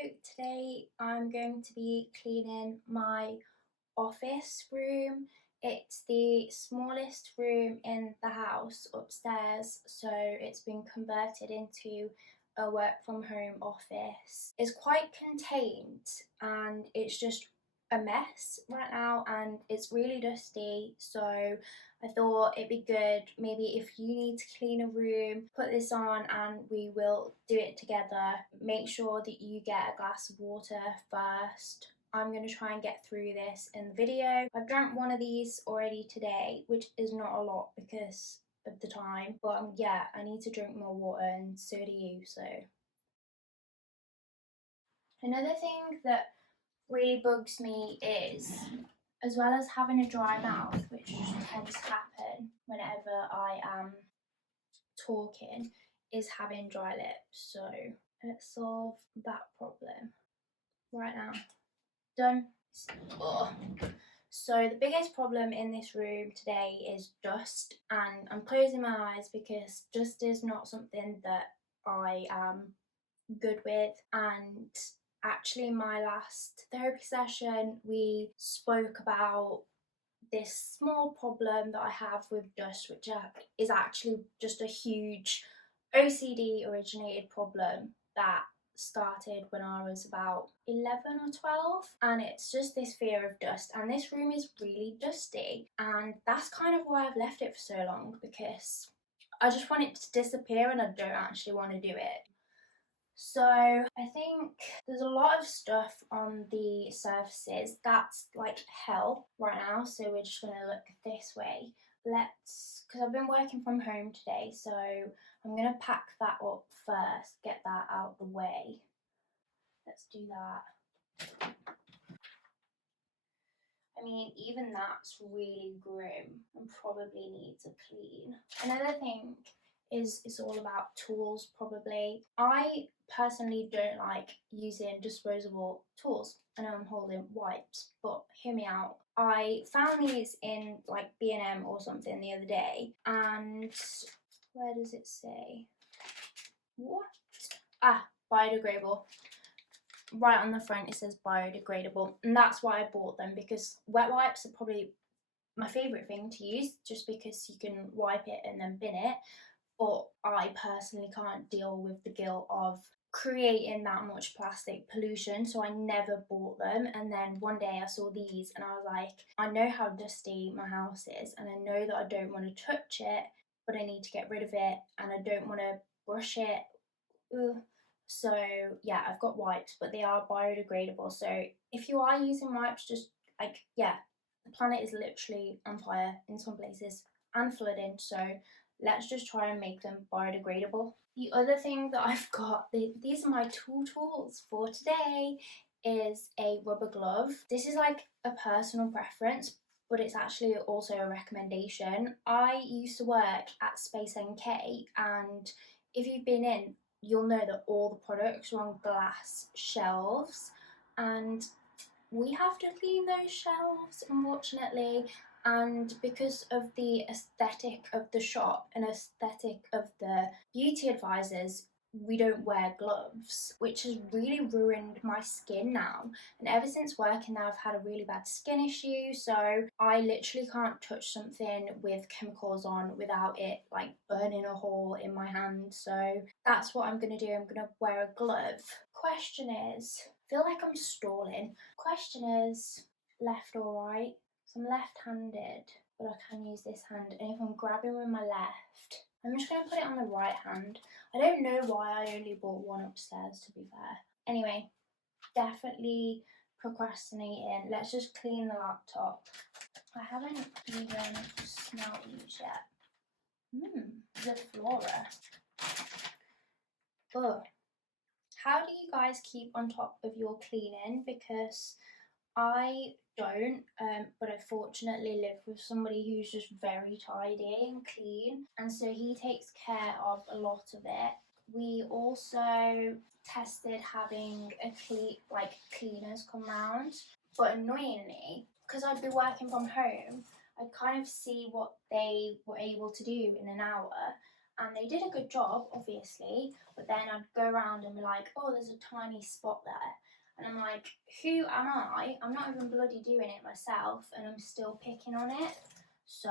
today I'm going to be cleaning my office room. It's the smallest room in the house upstairs, so it's been converted into a work from home office. It's quite contained and it's just a mess right now and it's really dusty, so I thought it'd be good maybe if you need to clean a room, put this on and we will do it together. Make sure that you get a glass of water first. I'm going to try and get through this in the video. I've drank one of these already today, which is not a lot because of the time, but yeah, I need to drink more water and so do you. So another thing that really bugs me is, as well as having a dry mouth, which tends to happen whenever I am talking, is having dry lips. So let's solve that problem right now. Done. Ugh. So the biggest problem in this room today is dust, and I'm closing my eyes because dust is not something that I am good with. And actually my last therapy session we spoke about this small problem that I have with dust, which is actually just a huge OCD originated problem that started when I was about 11 or 12, and it's just this fear of dust, and this room is really dusty, and that's kind of why I've left it for so long, because I just want it to disappear and I don't actually want to do it. So I think there's a lot of stuff on the surfaces that's like hell right now, so we're just going to look this way. Because I've been working from home today, so I'm going to pack that up first, get that out of the way. Let's do that. I mean, even that's really grim and probably needs a clean. Another thing is it's all about tools probably. I personally don't like using disposable tools. I know I'm holding wipes, but hear me out. I found these in like B&M or something the other day, and where does it say? What? Ah, biodegradable. Right on the front it says biodegradable, and that's why I bought them, because wet wipes are probably my favourite thing to use just because you can wipe it and then bin it, but I personally can't deal with the guilt of creating that much plastic pollution, so I never bought them. And then one day I saw these and I was like, I know how dusty my house is and I know that I don't want to touch it, but I need to get rid of it and I don't want to brush it. Ugh. So yeah, I've got wipes, but they are biodegradable, so if you are using wipes, just like, yeah, the planet is literally on fire in some places and flooding, so let's just try and make them biodegradable. The other thing that I've got, these are my tools for today, is a rubber glove. This is like a personal preference, but it's actually also a recommendation. I used to work at Space NK, and if you've been in, you'll know that all the products are on glass shelves, and we have to clean those shelves, unfortunately. And because of the aesthetic of the shop and aesthetic of the beauty advisors, we don't wear gloves, which has really ruined my skin now. And ever since working there, I've had a really bad skin issue, so I literally can't touch something with chemicals on without it like burning a hole in my hand. So that's what I'm gonna do. I'm gonna wear a glove. Question is, I feel like I'm stalling. Question is, left or right? So I'm left-handed, but I can use this hand, and if I'm grabbing with my left, I'm just going to put it on the right hand. I don't know why I only bought one upstairs, to be fair. Anyway, definitely procrastinating. Let's just clean the laptop. I haven't even smelled these yet. The flora. Ugh. How do you guys keep on top of your cleaning? Because I don't, but I fortunately live with somebody who's just very tidy and clean, and so he takes care of a lot of it. We also tested having a cleaners come round, but annoyingly, because I'd be working from home, I'd kind of see what they were able to do in an hour, and they did a good job, obviously, but then I'd go around and be like, oh, there's a tiny spot there. And I'm like, who am I? I'm not even bloody doing it myself, and I'm still picking on it. So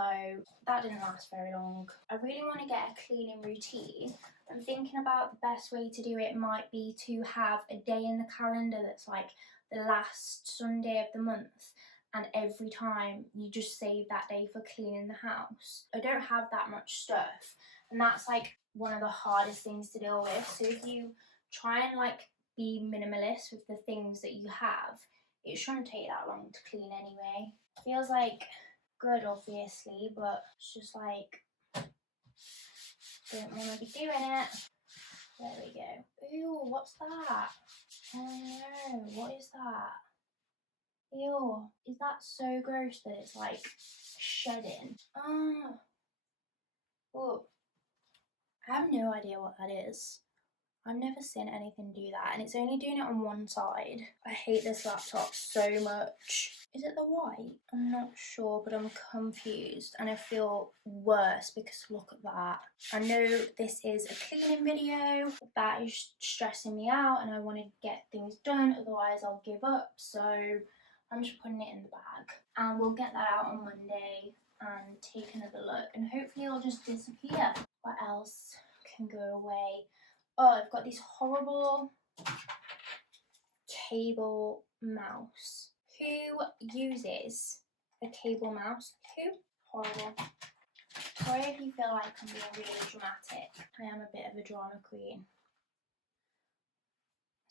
that didn't last very long. I really want to get a cleaning routine. I'm thinking about the best way to do it might be to have a day in the calendar that's like the last Sunday of the month, and every time you just save that day for cleaning the house. I don't have that much stuff, and that's like one of the hardest things to deal with. So if you try and like be minimalist with the things that you have, it shouldn't take that long to clean anyway. Feels like good, obviously, but it's just like, don't want to be doing it. There we go. Ew, what's that? Oh no, what is that? Ew, is that so gross that it's like shedding? Oh, I have no idea what that is. I've never seen anything do that, and it's only doing it on one side. I hate this laptop so much. Is it the white? I'm not sure, but I'm confused, and I feel worse because look at that. I know this is a cleaning video. That is stressing me out, and I want to get things done, otherwise I'll give up. So I'm just putting it in the bag, and we'll get that out on Monday and take another look, and hopefully it'll just disappear. What else can go away? Oh, I've got this horrible cable mouse. Who uses a cable mouse? Who? Horrible. Sorry if you feel like I'm being really dramatic. I am a bit of a drama queen.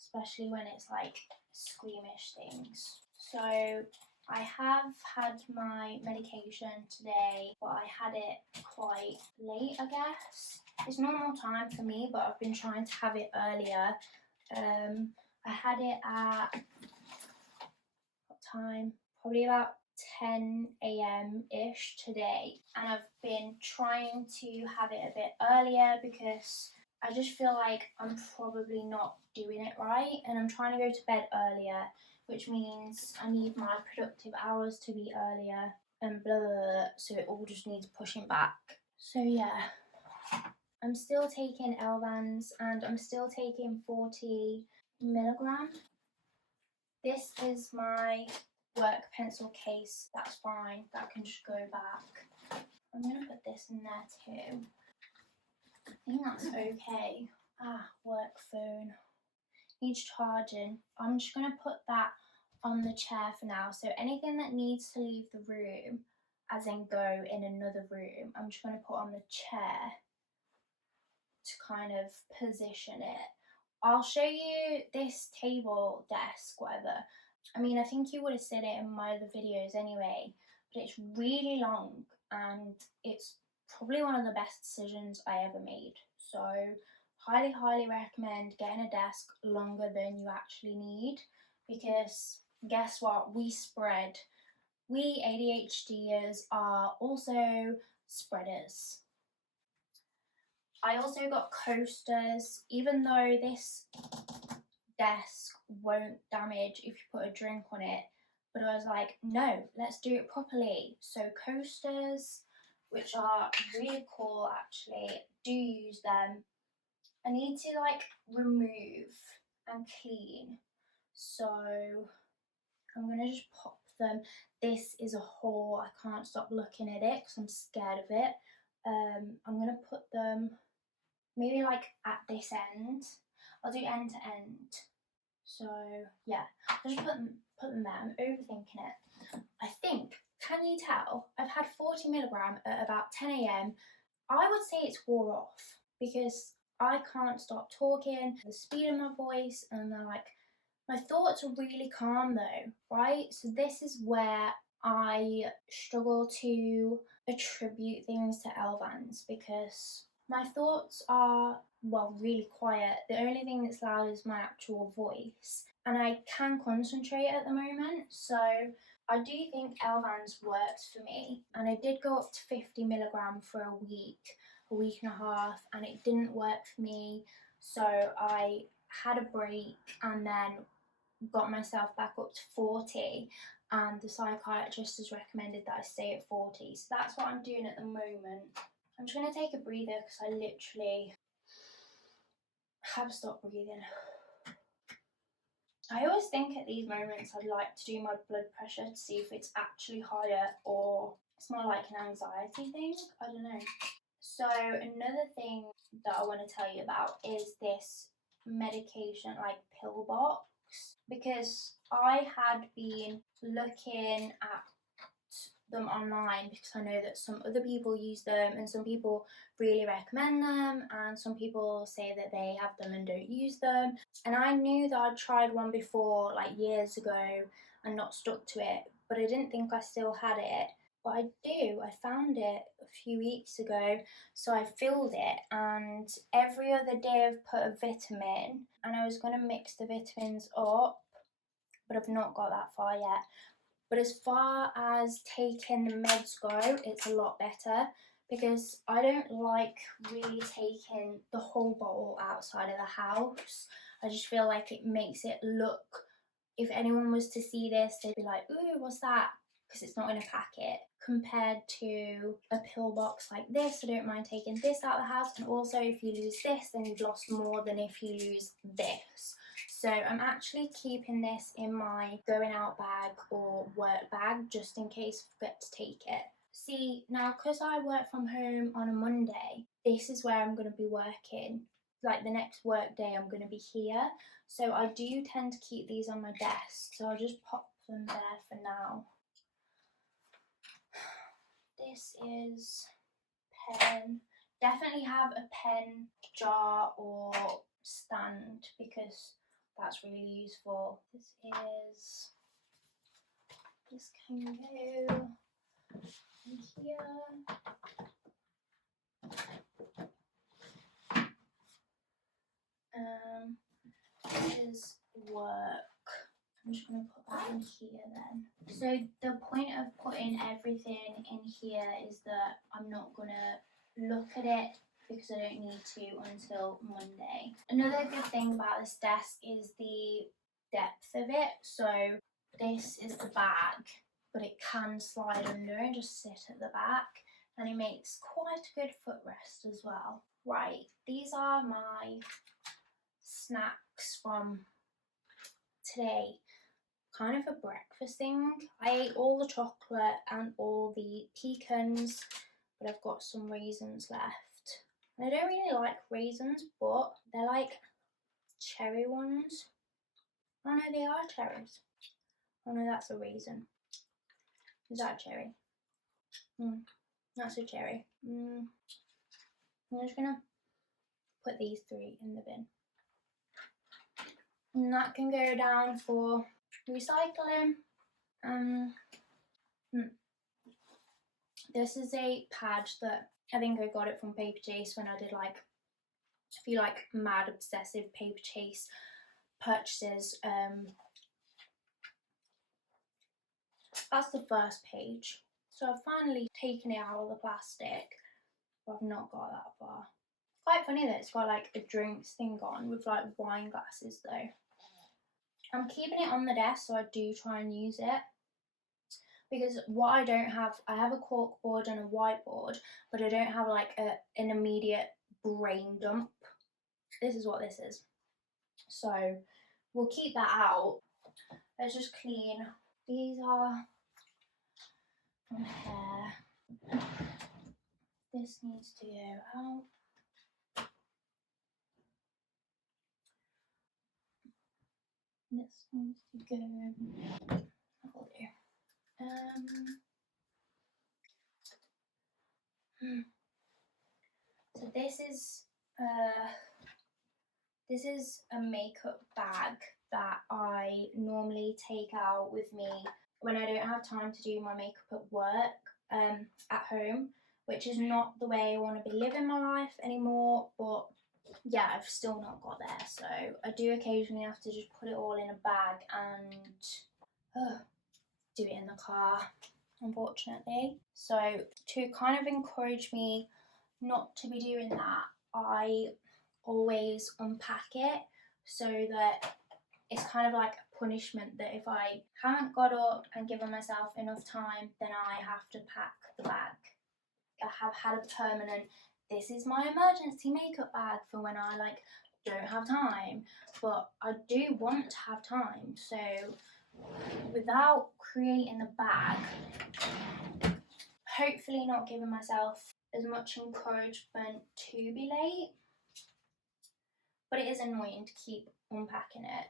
Especially when it's like squeamish things. So I have had my medication today, but I had it quite late, I guess. It's normal time for me, but I've been trying to have it earlier. I had it at, what time? Probably about 10 a.m-ish today. And I've been trying to have it a bit earlier because I just feel like I'm probably not doing it right. And I'm trying to go to bed earlier, which means I need my productive hours to be earlier and blah, blah, blah. So it all just needs pushing back. So yeah. I'm still taking Elvans, and I'm still taking 40 milligram. This is my work pencil case. That's fine. That can just go back. I'm going to put this in there too. I think that's okay. Work phone. Needs charging. I'm just going to put that on the chair for now. So anything that needs to leave the room, as in go in another room, I'm just going to put on the chair to kind of position it. I'll show you this table, desk, whatever. I mean, I think you would have seen it in my other videos anyway, but it's really long and it's probably one of the best decisions I ever made. So highly, highly recommend getting a desk longer than you actually need, because guess what? We ADHDers are also spreaders. I also got coasters, even though this desk won't damage if you put a drink on it, but I was like, no, let's do it properly. So coasters, which are really cool actually, do use them. I need to like remove and clean, so I'm gonna just pop them. This is a haul, I can't stop looking at it because I'm scared of it. I'm gonna put them maybe like at this end. I'll do end to end. So yeah, I'll just put them there. I'm overthinking it. I think, can you tell? I've had 40 milligram at about 10 a.m. I would say it's wore off because I can't stop talking, the speed of my voice, and then like my thoughts are really calm though, right? So this is where I struggle to attribute things to Elvans, because my thoughts are, well, really quiet. The only thing that's loud is my actual voice, and I can concentrate at the moment. So I do think Elvans works for me, and I did go up to 50 milligram for a week and a half, and it didn't work for me. So I had a break and then got myself back up to 40, and the psychiatrist has recommended that I stay at 40. So that's what I'm doing at the moment. I'm just going to take a breather because I literally have stopped breathing. I always think at these moments I'd like to do my blood pressure to see if it's actually higher or it's more like an anxiety thing. I don't know. So another thing that I want to tell you about is this medication like pill box, because I had been looking at them online because I know that some other people use them and some people really recommend them and some people say that they have them and don't use them. And I knew that I'd tried one before like years ago and not stuck to it, but I didn't think I still had it. But I do. I found it a few weeks ago, so I filled it, and every other day I've put a vitamin, and I was going to mix the vitamins up, but I've not got that far yet. But as far as taking the meds go, it's a lot better because I don't like really taking the whole bottle outside of the house. I just feel like it makes it look, if anyone was to see this, they'd be like, ooh, what's that? Because it's not in a packet. Compared to a pill box like this, I don't mind taking this out of the house. And also, if you lose this, then you've lost more than if you lose this. So I'm actually keeping this in my going out bag or work bag just in case I forget to take it. See, now because I work from home on a Monday, this is where I'm going to be working. Like the next work day, I'm going to be here. So I do tend to keep these on my desk. So I'll just pop them there for now. This is pen. Definitely have a pen jar or stand because that's really useful. This can go in here. This is work. I'm just going to put that in here then. So the point of putting everything in here is that I'm not going to look at it because I don't need to until Monday. Another good thing about this desk is the depth of it. So this is the bag, but it can slide under and just sit at the back, and it makes quite a good footrest as well. Right, these are my snacks from today. Kind of a breakfast thing. I ate all the chocolate and all the pecans, but I've got some raisins left. And I don't really like raisins, but they're like cherry ones. Oh no, they are cherries. Oh no, that's a raisin. Is that a cherry? That's a cherry. I'm just gonna put these 3 in the bin. And that can go down for recycling. This is a pad that I think I got it from Paper Chase when I did like a few like mad obsessive Paper Chase purchases. That's the first page. So I've finally taken it out of the plastic, but I've not got that far. Quite funny that it's got like a drinks thing on with like wine glasses though. I'm keeping it on the desk so I do try and use it. Because what I don't have, I have a cork board and a whiteboard, but I don't have like an immediate brain dump. This is what this is. So we'll keep that out. Let's just clean. These are from hair. This needs to go out. This needs to go. That'll do. So this is a makeup bag that I normally take out with me when I don't have time to do my makeup at work, at home, which is not the way I want to be living my life anymore, but yeah, I've still not got there, so I do occasionally have to just put it all in a bag and do it in the car, unfortunately. So to kind of encourage me not to be doing that, I always unpack it so that it's kind of like a punishment that if I haven't got up and given myself enough time, then I have to pack the bag. have had a permanent, this is my emergency makeup bag for when I like don't have time, but I do want to have time. So without creating the bag, hopefully not giving myself as much encouragement to be late, but it is annoying to keep unpacking it.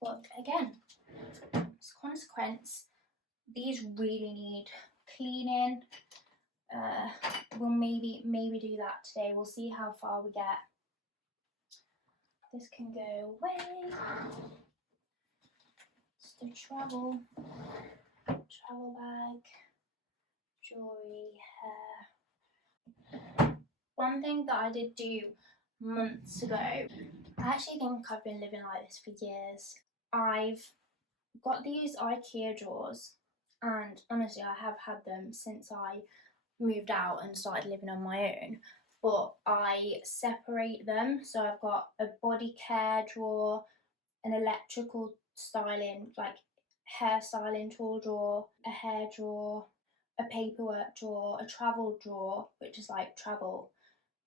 But again, it's a consequence. These really need cleaning. We'll maybe do that today. We'll see how far we get. This can go away. It's the travel bag, jewelry, hair. One thing that I did do months ago, I actually think I've been living like this for years. I've got these IKEA drawers, and honestly I have had them since I moved out and started living on my own, but I separate them. So I've got a body care drawer, an electrical styling, like hair styling tool drawer, a hair drawer, a paperwork drawer, a travel drawer, which is like travel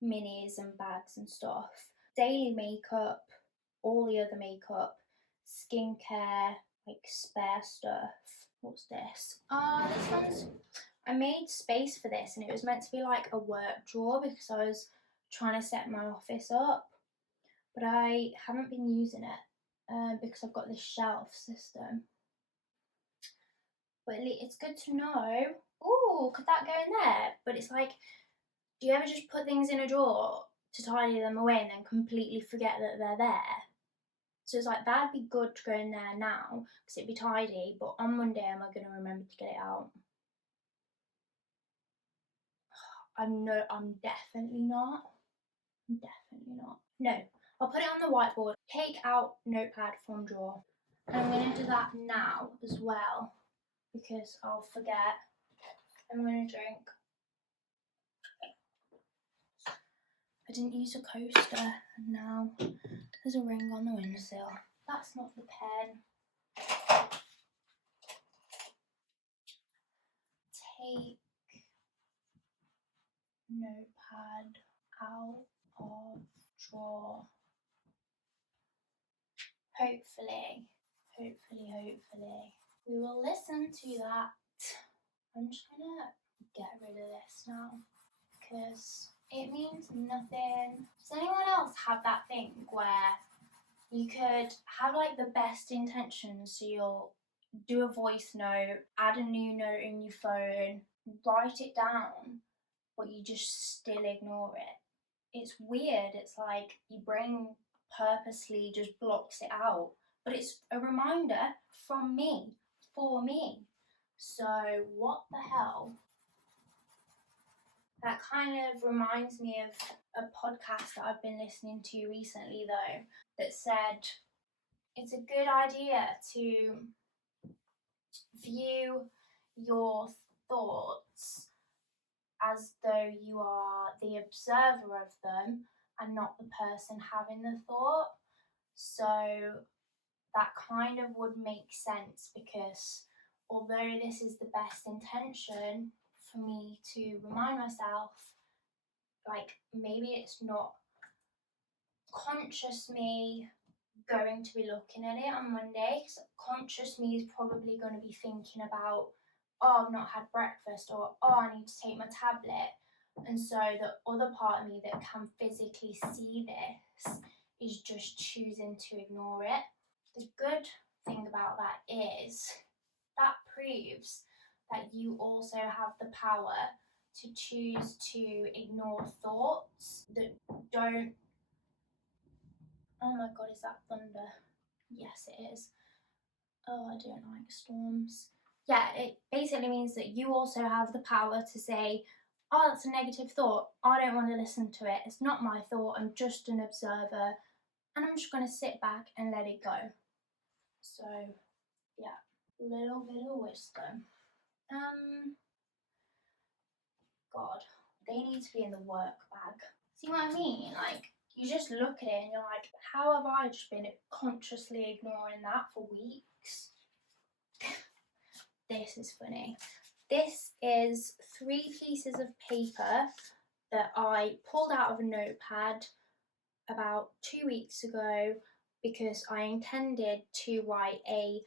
minis and bags and stuff, daily makeup, all the other makeup, skincare, like spare stuff. What's this? This one's, I made space for this and it was meant to be like a work drawer because I was trying to set my office up, but I haven't been using it because I've got this shelf system. But it's good to know. Oh, could that go in there? But it's like, do you ever just put things in a drawer to tidy them away and then completely forget that they're there? So it's like, that'd be good to go in there now because it'd be tidy, but on Monday am I going to remember to get it out? I'm definitely not. No, I'll put it on the whiteboard. Take out notepad from drawer. And I'm going to do that now as well because I'll forget. I'm going to drink. I didn't use a coaster and now there's a ring on the windowsill. That's not the pen. Take notepad out of drawer. Hopefully, we will listen to that. I'm just gonna get rid of this now because it means nothing. Does anyone else have that thing where you could have like the best intentions, so you'll do a voice note, add a new note in your phone, write it down, but you just still ignore it? It's weird. It's like your brain purposely just blocks it out, but it's a reminder from me, for me. So what the hell? That kind of reminds me of a podcast that I've been listening to recently though, that said it's a good idea to view your thoughts as though you are the observer of them and not the person having the thought. So that kind of would make sense because although this is the best intention for me to remind myself, like maybe it's not conscious me going to be looking at it on Monday. Conscious me is probably going to be thinking about, oh, I've not had breakfast, or oh, I need to take my tablet. And so the other part of me that can physically see this is just choosing to ignore it. The good thing about that is that proves that you also have the power to choose to ignore thoughts that don't. Oh my god, is that thunder? Yes, it is. Oh, I don't like storms. Yeah, it basically means that you also have the power to say, oh, that's a negative thought. I don't want to listen to it. It's not my thought. I'm just an observer. And I'm just going to sit back and let it go. So, yeah, little bit of wisdom. God, they need to be in the work bag. See what I mean? Like, you just look at it and you're like, how have I just been consciously ignoring that for weeks? This is funny. This is 3 pieces of paper that I pulled out of a notepad about 2 weeks ago because I intended to write a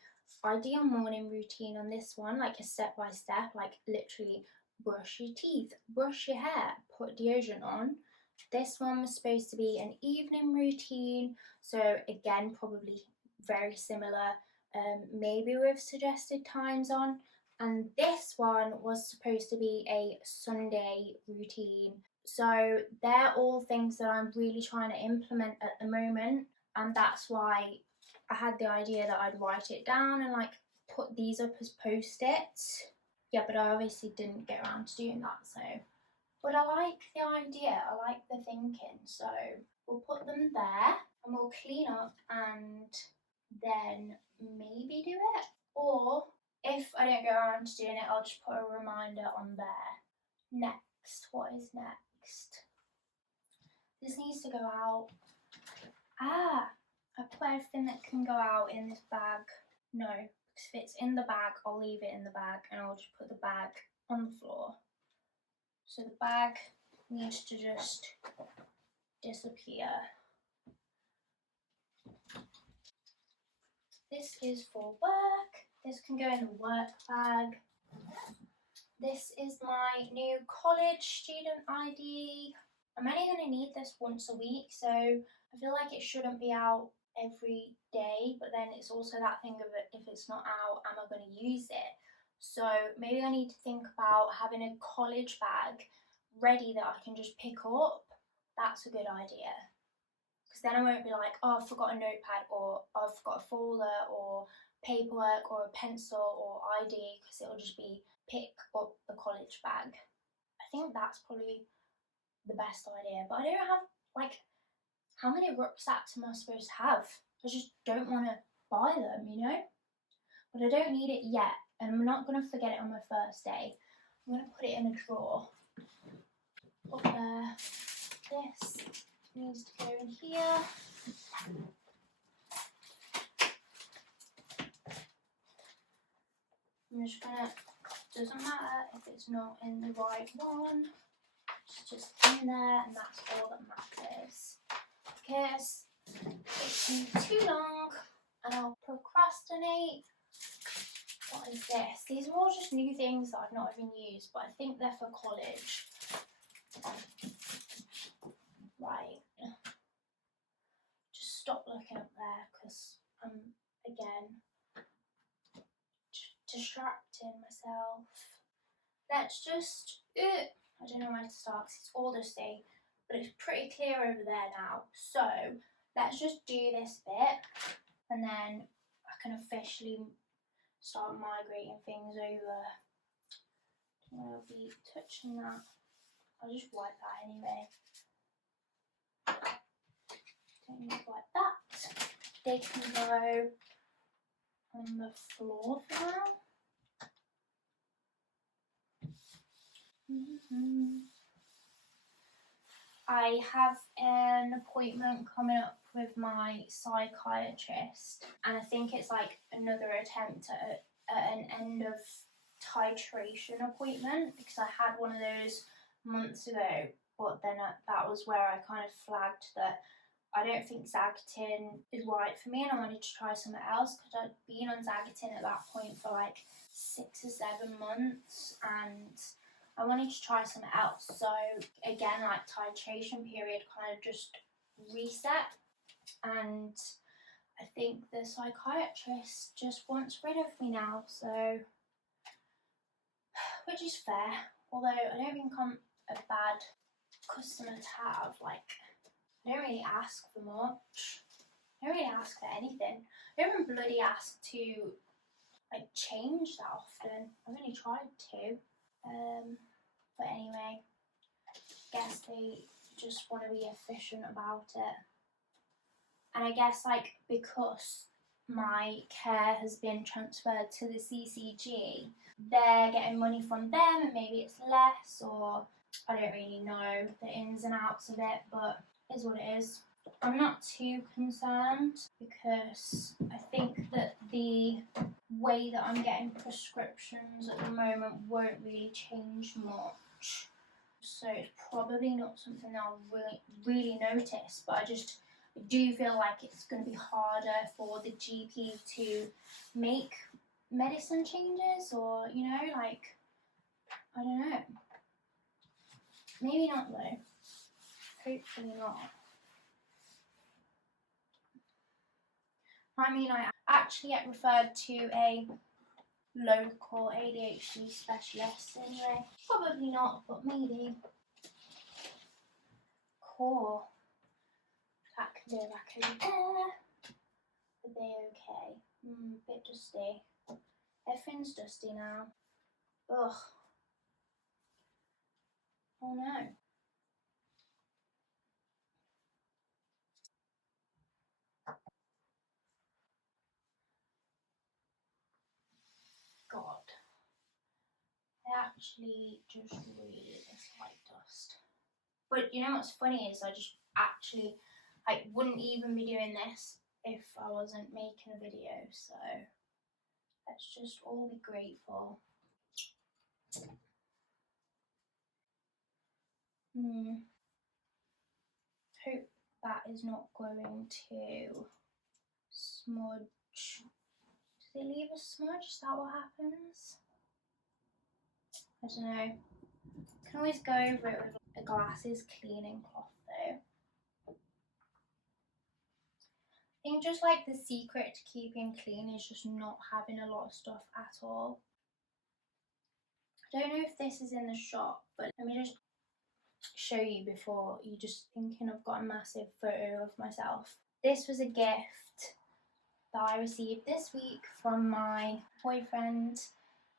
ideal morning routine on this one, like a step by step, like literally brush your teeth, brush your hair, put deodorant on. This one was supposed to be an evening routine, so again, probably very similar, maybe with suggested times on. And this one was supposed to be a Sunday routine. So they're all things that I'm really trying to implement at the moment, and that's why I had the idea that I'd write it down and like put these up as post-its. Yeah, but I obviously didn't get around to doing that, so. But I like the idea, I like the thinking, so we'll put them there and we'll clean up and then maybe do it. Or if I don't get around to doing it, I'll just put a reminder on there. Next, what is next? This needs to go out. I put everything that can go out in this bag. No, because if it's in the bag, I'll leave it in the bag and I'll just put the bag on the floor. So the bag needs to just disappear. This is for work. This can go in the work bag. This is my new college student ID. I'm only going to need this once a week, so I feel like it shouldn't be out every day, but then it's also that thing of it, if it's not out, am I going to use it? So maybe I need to think about having a college bag ready that I can just pick up. That's a good idea. Because then I won't be like, oh, I've forgot a notepad, or oh, I've forgot a folder, or paperwork, or a pencil, or ID, because it'll just be pick up the college bag. I think that's probably the best idea. But I don't have, like, how many rucksacks am I supposed to have? I just don't want to buy them, you know? But I don't need it yet, and I'm not going to forget it on my first day. I'm going to put it in a drawer. Up there. This needs to go in here. I'm just gonna, doesn't matter if it's not in the right one, it's just in there and that's all that matters. Because it can be too long and I'll procrastinate. What is this? These are all just new things that I've not even used, but I think they're for college. Right. Just stop looking up there because I'm, again, distracting myself. Let's just, I don't know where to start because it's all the same, but it's pretty clear over there now. So let's just do this bit and then I can officially start migrating things over. I'll be touching that. I'll just wipe that anyway. Don't need to wipe that. They can go on the floor for now. I have an appointment coming up with my psychiatrist, and I think it's like another attempt at an end of titration appointment, because I had one of those months ago, but then that was where I kind of flagged that I don't think Zagotin is right for me and I wanted to try something else, because I'd been on Zagotin at that point for like 6 or 7 months and I wanted to try something else. So again, like titration period kind of just reset, and I think the psychiatrist just wants rid of me now, so, which is fair, although I don't think I'm a bad customer to have. Like, I don't really ask for much. I don't really ask for anything. I don't even bloody ask to like change that often. I've only tried to. But anyway, guess they just want to be efficient about it. And I guess like because my care has been transferred to the CCG, they're getting money from them and maybe it's less, or I don't really know the ins and outs of it, but it is what it is. I'm not too concerned because I think that the way that I'm getting prescriptions at the moment won't really change much. So it's probably not something that I'll really notice, but I do feel like it's going to be harder for the GP to make medicine changes, or, you know, like, I don't know. Maybe not though. Hopefully not. I mean, I actually get referred to a local ADHD specialist anyway. Probably not, but maybe. Cool. That can go back over there. Are they okay? Bit dusty. Everything's dusty now. Ugh. Oh no. God. I actually just really dislike dust. But you know what's funny is I wouldn't even be doing this if I wasn't making a video, so let's just all be grateful. Hope that is not going to smudge. Does it leave a smudge? Is that what happens? I don't know. Can always go over it with a glasses cleaning cloth though. I think just like the secret to keeping clean is just not having a lot of stuff at all. I don't know if this is in the shop, but let me just show you before you just thinking I've got a massive photo of myself. This was a gift that I received this week from my boyfriend,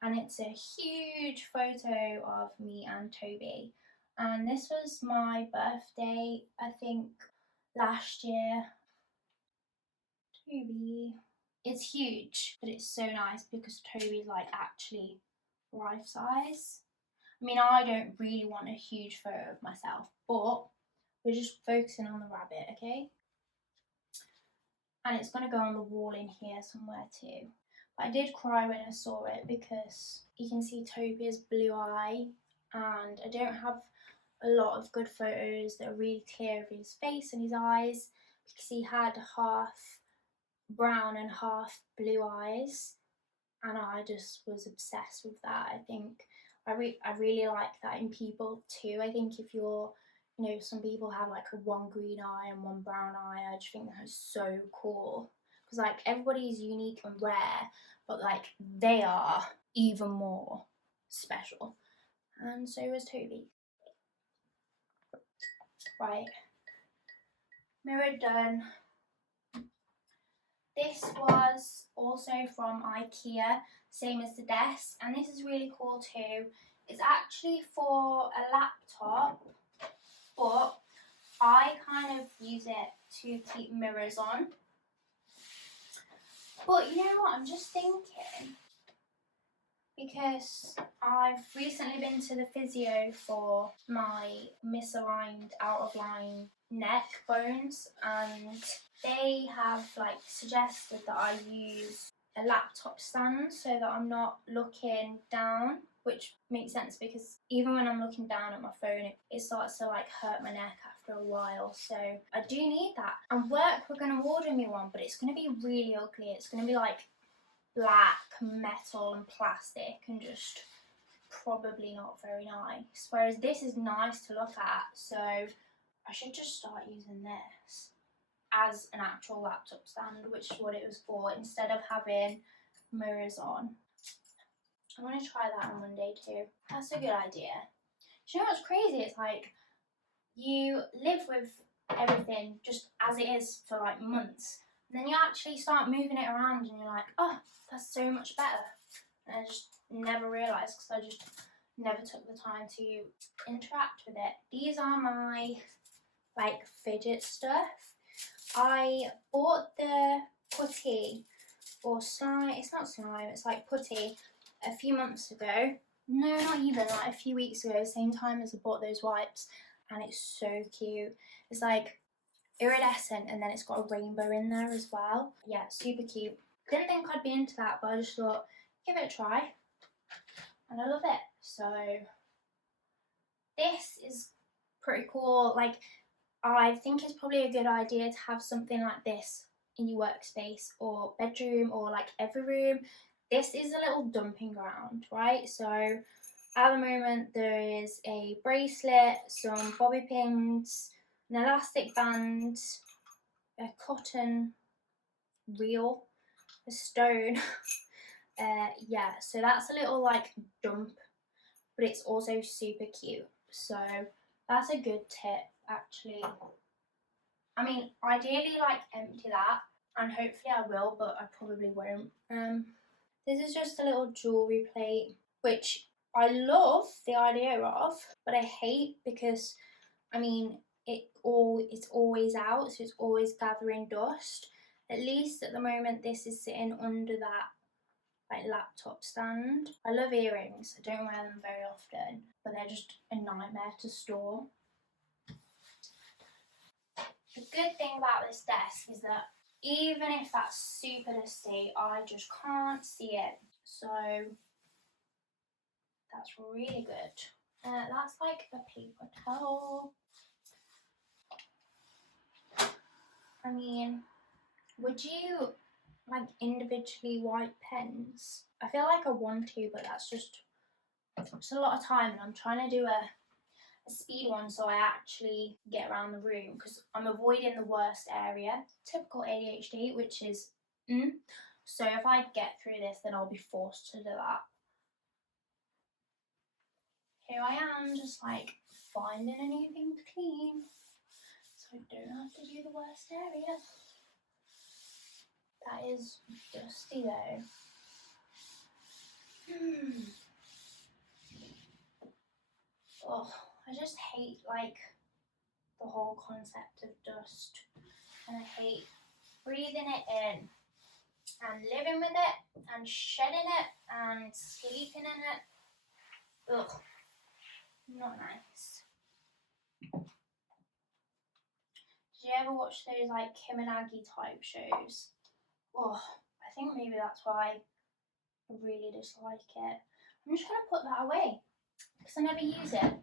and it's a huge photo of me and Toby. And this was my birthday, I think, last year. Toby. It's huge, but it's so nice because Toby's like actually life size. I mean, I don't really want a huge photo of myself, but we're just focusing on the rabbit, okay? And it's going to go on the wall in here somewhere too. But I did cry when I saw it because you can see Toby's blue eye, and I don't have a lot of good photos that are really clear of his face and his eyes because he had half brown and half blue eyes, and I just was obsessed with that. I think I really like that in people too. I think if you're, you know, some people have like a one green eye and one brown eye. I just think that is so cool because like everybody's unique and rare, but like they are even more special, and so was Toby. Right, mirror done. This was also from IKEA, same as the desk, and this is really cool too. It's actually for a laptop, but I kind of use it to keep mirrors on. But you know what, I'm just thinking, because I've recently been to the physio for my misaligned, out of line neck bones, and they have like suggested that I use a laptop stand so that I'm not looking down, which makes sense because even when I'm looking down at my phone, it starts to like hurt my neck after a while. So I do need that. And work were going to order me one, but it's going to be really ugly. It's going to be like black metal and plastic and just probably not very nice. Whereas this is nice to look at, so I should just start using this as an actual laptop stand, which is what it was for, instead of having mirrors on. I'm going to try that on Monday too. That's a good idea. Do you know what's crazy? It's like you live with everything just as it is for like months, and then you actually start moving it around and you're like, oh, that's so much better. And I just never realised because I just never took the time to interact with it. These are my like fidget stuff. I bought the putty or slime, it's not slime, it's like putty, a few months ago. No, not even, like a few weeks ago, same time as I bought those wipes, and it's so cute. It's like iridescent and then it's got a rainbow in there as well. Yeah, super cute. Didn't think I'd be into that, but I just thought, give it a try. And I love it. So this is pretty cool. Like, I think it's probably a good idea to have something like this in your workspace or bedroom or like every room. This is a little dumping ground, right? So at the moment there is a bracelet, some bobby pins, an elastic band, a cotton reel, a stone. Yeah, so that's a little like dump, but it's also super cute. So that's a good tip actually. I mean, ideally like empty that, and hopefully I will, but I probably won't. This is just a little jewellery plate, which I love the idea of, but I hate because, I mean, it's always out, so it's always gathering dust. At least at the moment this is sitting under that like laptop stand. I love earrings. I don't wear them very often, but they're just a nightmare to store. The good thing about this desk is that even if that's super dusty, I just can't see it. So that's really good. That's like a paper towel. I mean, would you like individually wipe pens? I feel like I want to, but it's a lot of time, and I'm trying to do a speed one so I actually get around the room because I'm avoiding the worst area. Typical ADHD, which is so if I get through this, then I'll be forced to do that. Here I am, just like finding a new thing to clean so I don't have to do the worst area. That is dusty though. Oh, I just hate like the whole concept of dust, and I hate breathing it in and living with it and shedding it and sleeping in it. Ugh, not nice. Did you ever watch those like Kim and Aggie type shows? Oh, I think maybe that's why I really dislike it. I'm just gonna put that away because I never use it.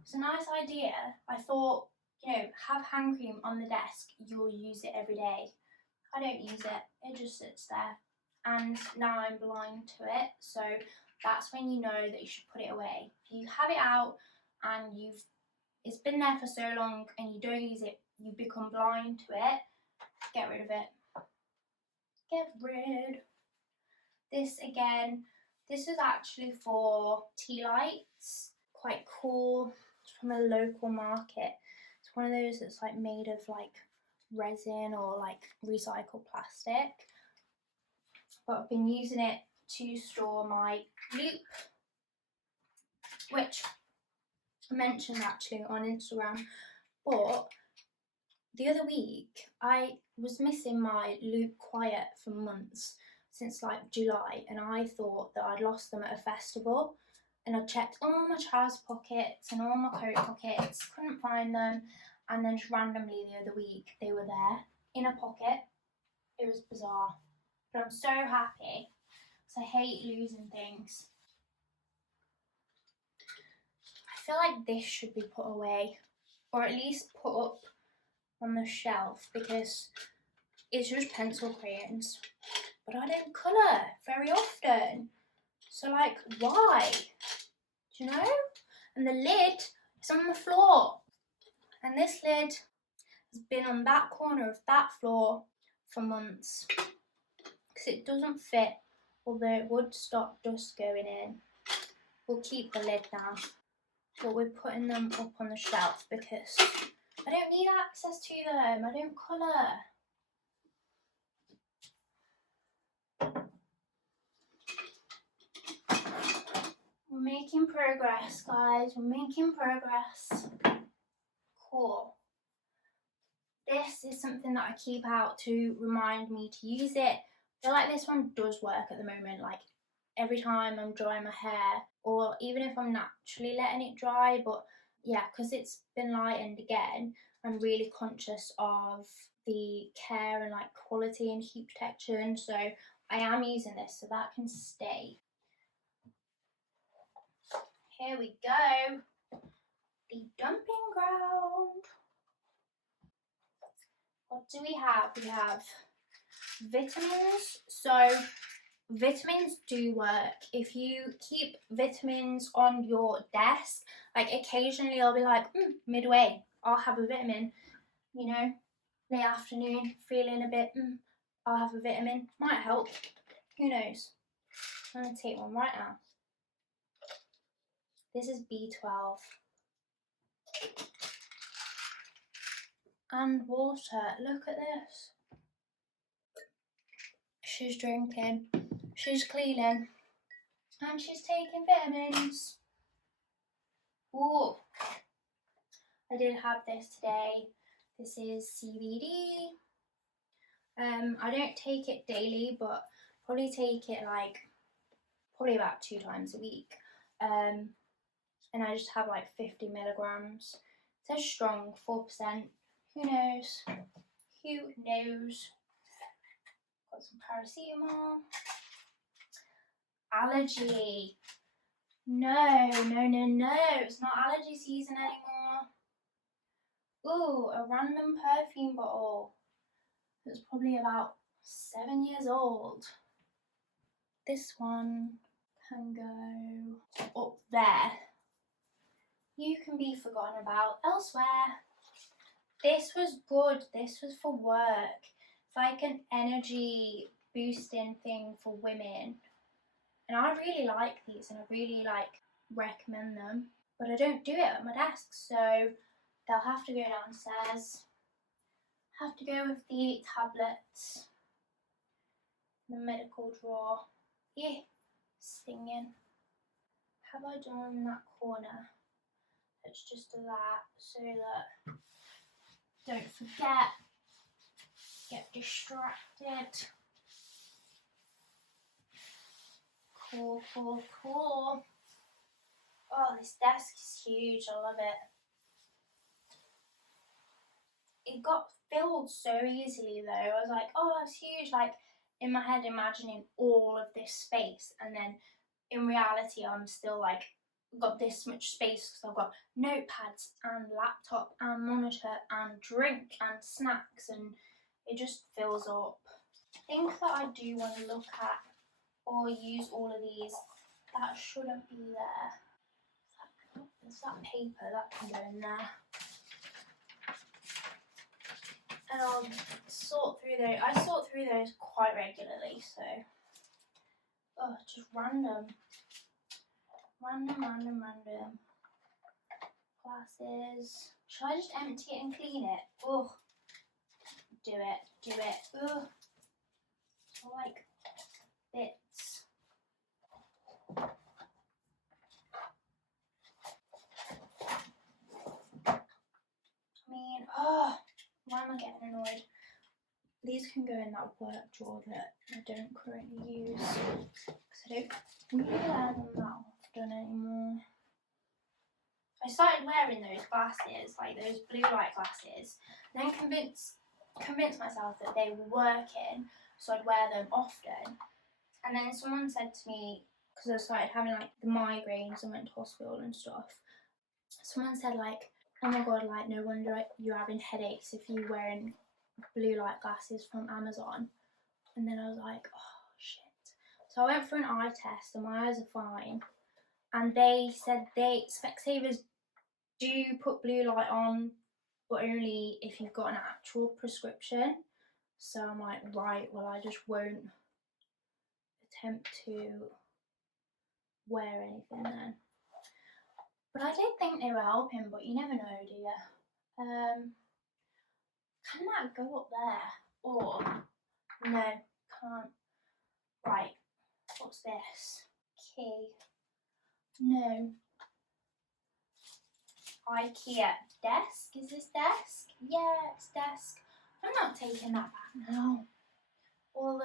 It's a nice idea. I thought, have hand cream on the desk, you'll use it every day. I don't use it, it just sits there. And now I'm blind to it, so that's when you know that you should put it away. If you have it out and it's been there for so long and you don't use it, you become blind to it, get rid of it. Get rid. This again, this is actually for tea lights. Quite cool. It's from a local market. It's one of those that's like made of like resin or like recycled plastic. But I've been using it to store my loop, which I mentioned actually on Instagram. But the other week I was missing my loop quiet for months, since like July, and I thought that I'd lost them at a festival, and I checked all my trouser pockets and all my coat pockets, couldn't find them, and then just randomly the other week they were there in a pocket. It was bizarre, but I'm so happy because I hate losing things. I feel like this should be put away, or at least put up on the shelf, because it's just pencil crayons, but I don't colour very often, so like why, do you know? And the lid is on the floor, and this lid has been on that corner of that floor for months because it doesn't fit, although it would stop dust going in. We'll keep the lid now, but we're putting them up on the shelf because I don't need access to them. I don't colour. We're making progress, guys. We're making progress. Cool. This is something that I keep out to remind me to use it. I feel like this one does work at the moment. Like every time I'm drying my hair, or even if I'm naturally letting it dry, but yeah, because it's been lightened again, I'm really conscious of the care and like quality and heat protection, so I am using this so that can stay. Here we go, the dumping ground. What do we have? We have vitamins. So vitamins do work. If you keep vitamins on your desk, like occasionally I'll be like, midway, I'll have a vitamin, you know, late afternoon, feeling a bit, I'll have a vitamin, might help, who knows. I'm going to take one right now. This is B12. And water, look at this. She's drinking, she's cleaning, and she's taking vitamins. Ooh, I did have this today. This is CBD. I don't take it daily, but probably take it like probably about 2 times a week. And I just have like 50 milligrams. It says strong, 4%. Who knows? Who knows? Got some paracetamol. Allergy. No. It's not allergy season anymore. Ooh, a random perfume bottle. It's probably about 7 years old. This one can go up there. You can be forgotten about elsewhere. This was good. This was for work. It's like an energy boosting thing for women. And I really like these and I really recommend them. But I don't do it at my desk, so they'll have to go downstairs. Have to go with the tablets. The medical drawer. Yeah, stinging. Have I done in that corner? Let's just do that so that don't forget, get distracted. Cool. Oh, this desk is huge, I love it. It got filled so easily though. I was like, oh, it's huge, like in my head imagining all of this space, and then in reality I'm still like got this much space because I've got notepads and laptop and monitor and drink and snacks, and it just fills up. I think that I do want to look at or use all of these that shouldn't be there. There's that paper that can go in there. And I'll sort through those. I sort through those quite regularly, so just random. Glasses. Should I just empty it and clean it? Oh, do it. Oh, like bits. I mean, why am I getting annoyed? These can go in that work drawer that I don't currently use because I don't really wear them that often anymore. I started wearing those glasses, like those blue light glasses, then convinced myself that they were working, so I'd wear them often. And then someone said to me, because I started having like the migraines and went to hospital and stuff, someone said like, oh my god, like no wonder you're having headaches if you're wearing blue light glasses from Amazon. And then I was like, oh shit. So I went for an eye test and my eyes are fine. And they said Specsavers do put blue light on, but only if you've got an actual prescription. So I'm like, right, well I just won't attempt to wear anything then. But I did think they were helping, but you never know, do you? Can that go up there? Or no, can't. Right, what's this? Key. No. IKEA. Desk? Is this desk? Yeah, it's desk. I'm not taking that back now. Although,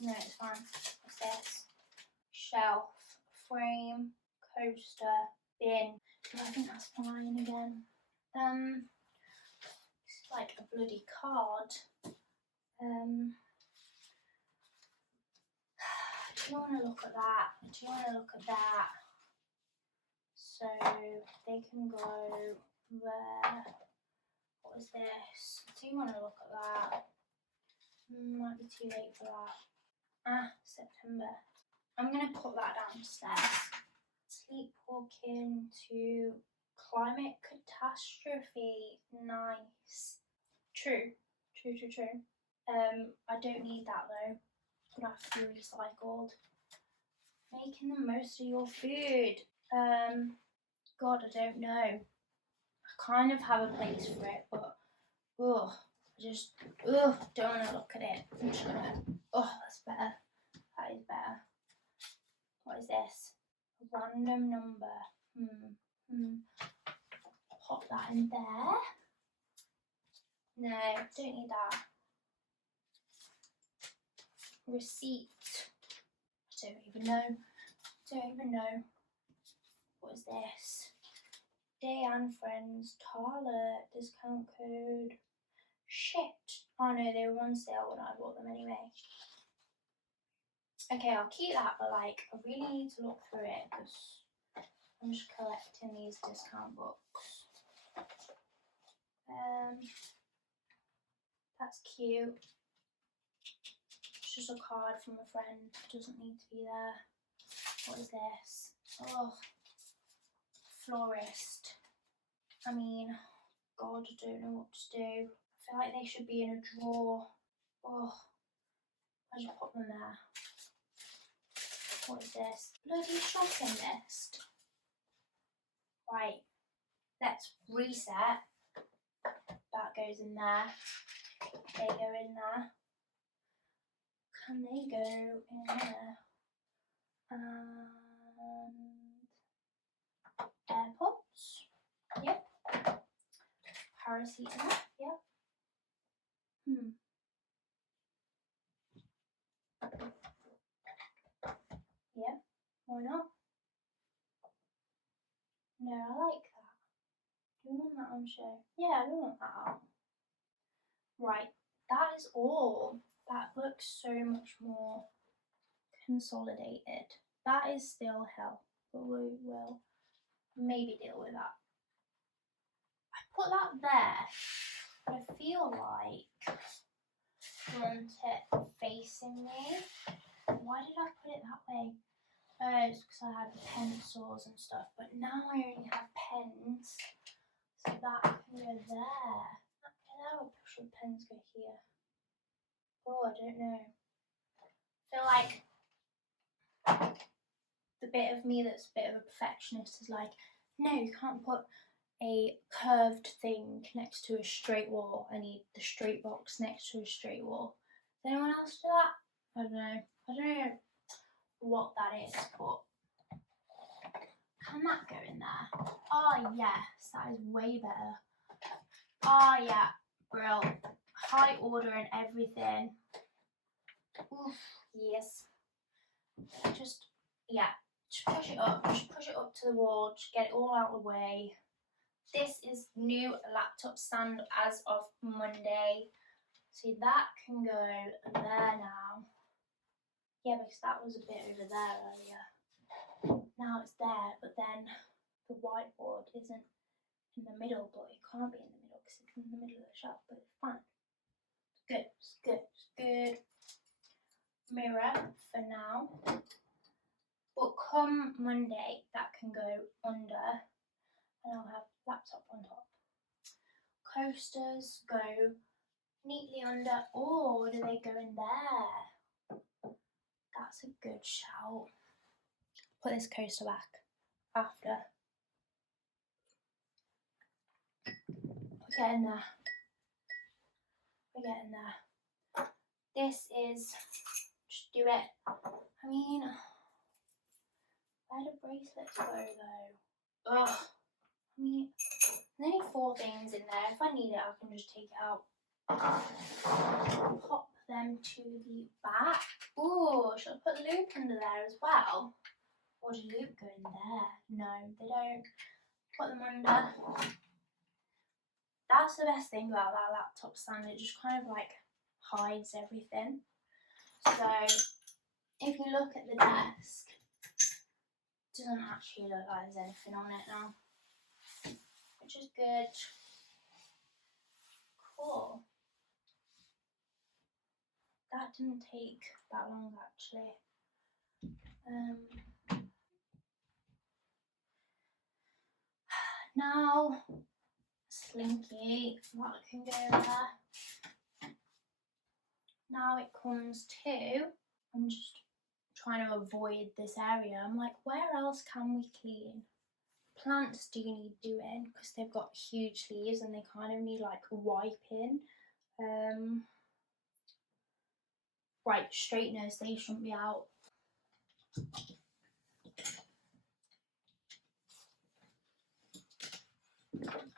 no, it's fine. What's this? Shelf, frame, coaster, bin. I think that's fine again. It's like a bloody card. Do you want to look at that? Do you want to look at that? So they can go there. What is this? Do you want to look at that? Might be too late for that. September. I'm going to put that downstairs. Sleepwalking to climate catastrophe. Nice. True. I don't need that though. It's gonna have to be recycled. Making the most of your food. God, I don't know. I kind of have a place for it, but don't want to look at it. I'm just gonna. That's better. That is better. What is this? A random number. Pop that in there. No, don't need that. Receipt. I don't even know. What is this? Day and Friends, Tarlet, discount code. Shit. Oh no, they were on sale when I bought them anyway. Okay, I'll keep that, but like, I really need to look through it because I'm just collecting these discount books. That's cute. It's just a card from a friend. It doesn't need to be there. What is this? Oh, florist. I mean, God, I don't know what to do. I feel like they should be in a drawer. I just put them there. What is this? Bloody shopping list. Right, let's reset. That goes in there. They go in there. Can they go in there? AirPods. Yep. Paracetamol. Yep. Yep. Why not? No, I like that. Do you want that on show? Yeah, I want that out. Right, that is all. That looks so much more consolidated. That is still hell, but we will maybe deal with that. I put that there, but I feel like I want it facing me. Why did I put it that way? It's because I had pencils and stuff, but now I only have pens, so that can go there. How should pens go here? I don't know. I feel like the bit of me that's a bit of a perfectionist is like, no, you can't put a curved thing next to a straight wall. I need the straight box next to a straight wall. Does anyone else do that? I don't know what that is, but can that go in there? Oh yes, that is way better. Oh yeah, brill. High order and everything. Oof, yes. Just push it up to the wall, just get it all out of the way. This is new laptop stand as of Monday. See, that can go there now. Yeah, because that was a bit over there earlier. Now it's there, but then the whiteboard isn't in the middle, but it can't be in the middle because it's in the middle of the shop, but it's fine. It's good. Mirror for now. But come Monday, that can go under, and I'll have laptop on top. Coasters go neatly under, or do they go in there? That's a good shout. Put this coaster back after. We're getting there. This is, just do it. I mean, where do bracelets go though? Ugh. I mean, there's only 4 things in there. If I need it, I can just take it out. Pop them to the back. Ooh, should I put loop under there as well? Or does loop go in there? No, they don't. Put them under. That's the best thing about that laptop stand, it just kind of like hides everything. So if you look at the desk, it doesn't actually look like there's anything on it now, which is good. Cool. That didn't take that long actually. Now, Slinky, that can go there. Now it comes to, I'm just trying to avoid this area. I'm like, where else can we clean? Plants do need doing because they've got huge leaves and they kind of need like wiping. Right, straighteners, they shouldn't be out.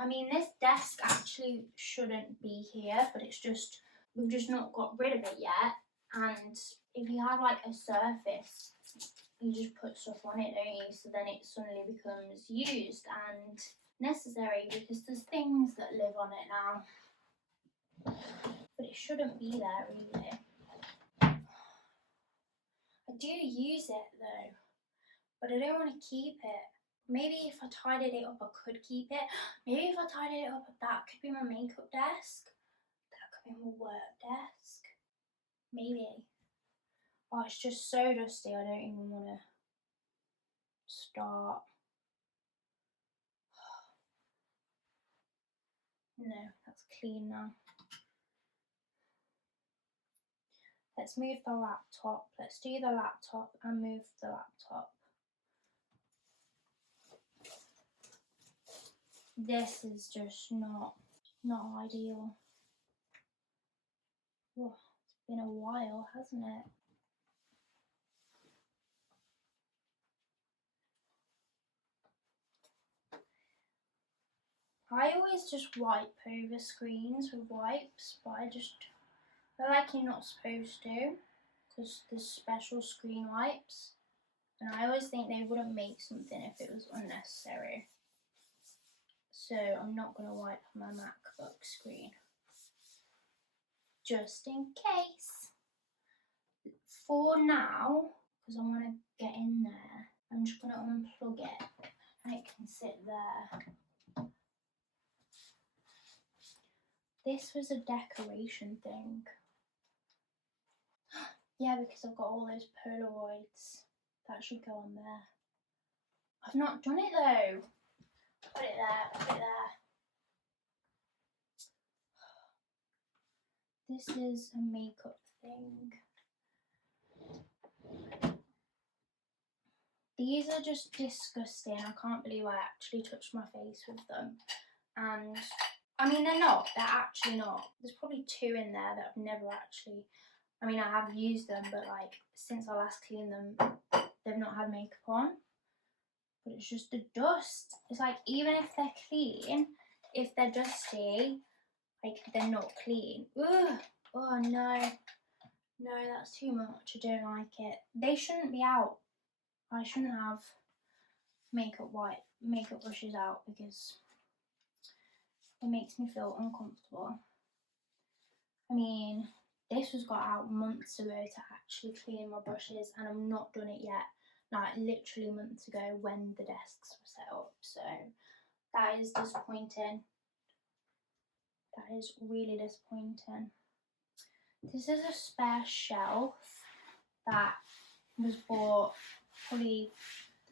I mean, this desk actually shouldn't be here, but it's just, we've just not got rid of it yet. And if you have like a surface, you just put stuff on it, don't you? So then it suddenly becomes used and necessary because there's things that live on it now. But it shouldn't be there really. I do use it though, but I don't want to keep it. Maybe if I tidied it up, I could keep it. Maybe if I tidied it up, that could be my makeup desk. That could be my work desk. Maybe. Oh, it's just so dusty, I don't even want to start. No, that's clean now. Let's move the laptop. Let's do the laptop and move the laptop. This is just not ideal. Oh, it's been a while, hasn't it? I always just wipe over screens with wipes, but I just feel like you're not supposed to because there's special screen wipes. And I always think they wouldn't make something if it was unnecessary. So I'm not going to wipe my MacBook screen. Just in case. For now, because I want to get in there, I'm just going to unplug it and it can sit there. This was a decoration thing. Yeah, because I've got all those Polaroids. That should go on there. I've not done it though. Put it there, put it there. This is a makeup thing. These are just disgusting. I can't believe I actually touched my face with them. And I mean, they're actually not. There's probably 2 in there that I've never actually, I mean, I have used them, but like since I last cleaned them, they've not had makeup on. But it's just the dust. It's like, even if they're clean, if they're dusty, like they're not clean. Ugh. Oh no. No, that's too much. I don't like it. They shouldn't be out. I shouldn't have makeup brushes out because it makes me feel uncomfortable. I mean, this was got out months ago to actually clean my brushes and I've not done it yet. Like literally months ago when the desks were set up. So that is disappointing. That is really disappointing. This is a spare shelf that was bought probably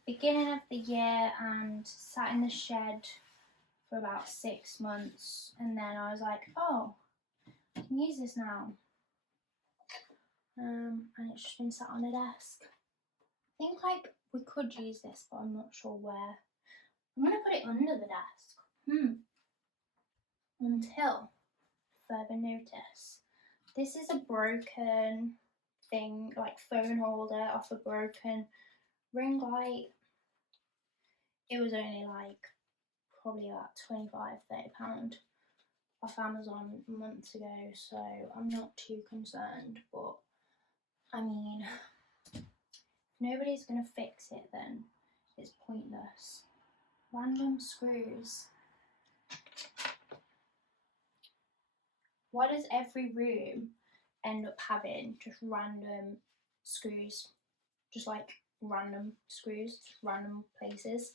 the beginning of the year and sat in the shed for about 6 months, and then I was like, oh, I can use this now. And it's just been sat on the desk. I think like we could use this, but I'm not sure where. I'm gonna put it under the desk. Until further notice. This is a broken thing, like phone holder off a broken ring light. It was only like probably about £25–30 off Amazon months ago, so I'm not too concerned. But I mean, if nobody's gonna fix it, then it's pointless. Random screws. Why does every room end up having just random screws? Just like random screws, just random places.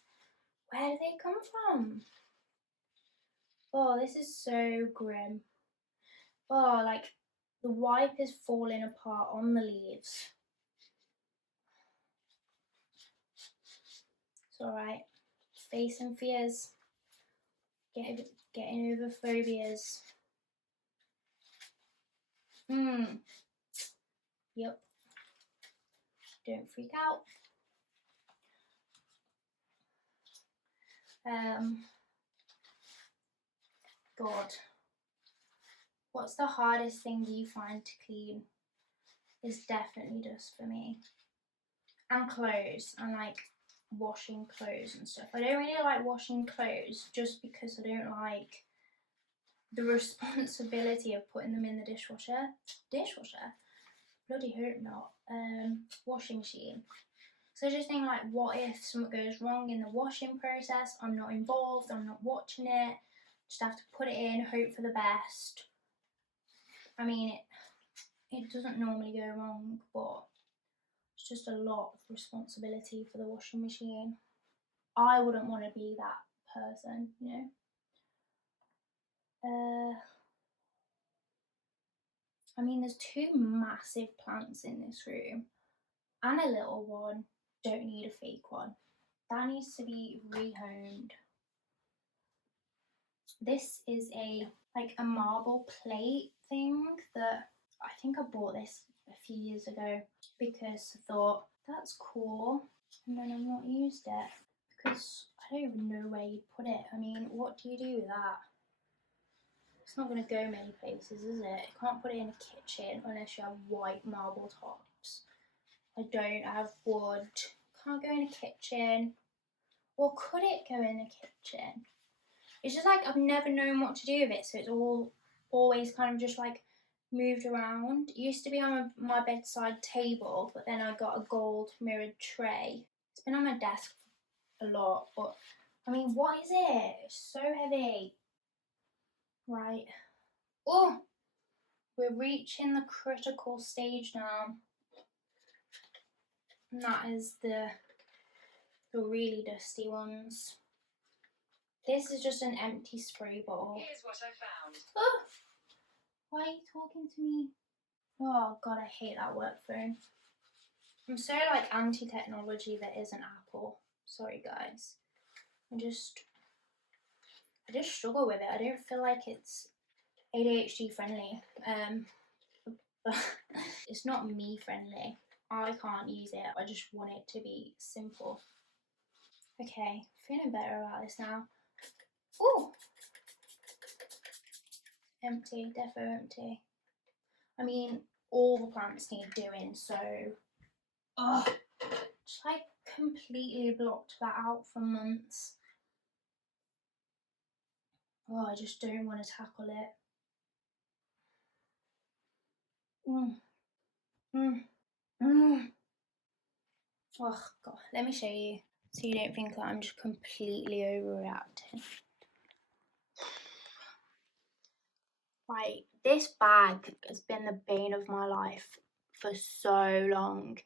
Where do they come from? Oh, this is so grim. Oh, like the wipe is falling apart on the leaves. It's alright. Facing fears. Getting over phobias. Yep. Don't freak out. God. What's the hardest thing you find to clean? Is definitely dust for me. And clothes. And like washing clothes and stuff. I don't really like washing clothes just because I don't like the responsibility of putting them in the dishwasher. Bloody hope not. Washing machine. So I just think like, what if something goes wrong in the washing process? I'm not involved, I'm not watching it. Just have to put it in, hope for the best. I mean, it doesn't normally go wrong, but it's just a lot of responsibility for the washing machine. I wouldn't want to be that person, you know. I mean, there's two massive plants in this room and a little one. Don't need a fake one. That needs to be rehomed. This is a marble plate thing that I think I bought this a few years ago because I thought that's cool, and then I've not used it because I don't even know where you'd put it. I mean, what do you do with that? It's not going to go many places, is it? You can't put it in a kitchen unless you have white marble tops. I don't have wood. Can't go in a kitchen. Or could it go in the kitchen? It's just like I've never known what to do with it, so it's always kind of just like moved around. It used to be on my bedside table, but then I got a gold mirrored tray. It's been on my desk a lot, but I mean, what is it? It's so heavy. Right. Oh, we're reaching the critical stage now. And that is the really dusty ones. This is just an empty spray bottle. Here's what I found. Oh, why are you talking to me? Oh God, I hate that work phone. I'm so like anti-technology that isn't Apple. Sorry guys. I just struggle with it. I don't feel like it's ADHD friendly. It's not me friendly. I can't use it. I just want it to be simple. Okay, feeling better about this now. Ooh! Empty, defo empty. I mean, all the plants need doing, so... Ugh! Just like completely blocked that out for months. Oh, I just don't want to tackle it. Oh God, let me show you so you don't think that I'm just completely overreacting. Right, this bag has been the bane of my life for so long.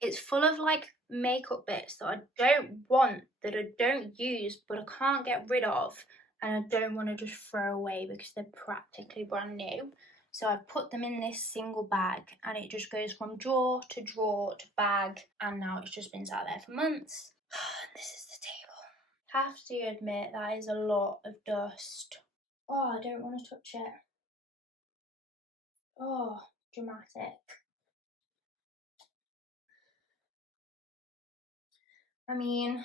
It's full of like makeup bits that I don't want, that I don't use, but I can't get rid of, and I don't want to just throw away because they're practically brand new. So I've put them in this single bag, and it just goes from drawer to bag, and now it's just been sat there for months. This is the table. Have to admit that is a lot of dust. Oh, I don't want to touch it. Oh, dramatic. I mean,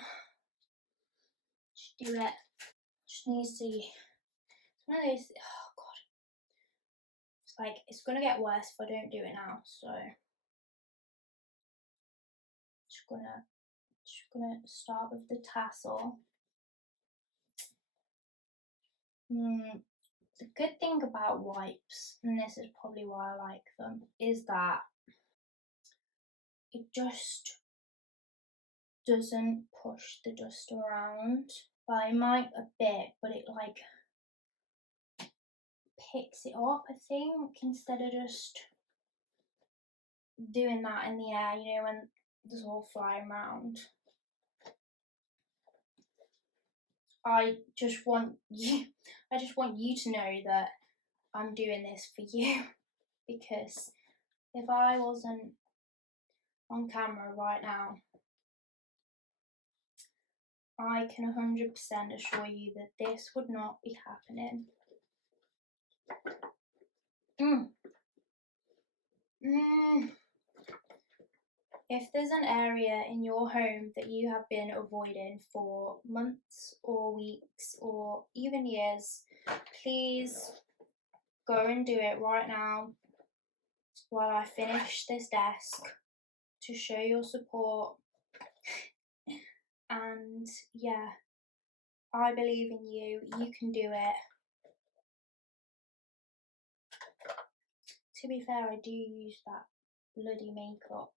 just do it. Just needs to. It's one of those. Oh God. It's like it's gonna get worse if I don't do it now. So, just gonna start with the tassel. The good thing about wipes, and this is probably why I like them, is that it just doesn't push the dust around. Well, it might a bit, but it like picks it up, I think, instead of just doing that in the air, you know, when there's all flying around. I just want you to know that I'm doing this for you, because if I wasn't on camera right now, I can 100% assure you that this would not be happening. If there's an area in your home that you have been avoiding for months or weeks or even years, please go and do it right now while I finish this desk to show your support. And yeah, I believe in you. You can do it. To be fair, I do use that bloody makeup.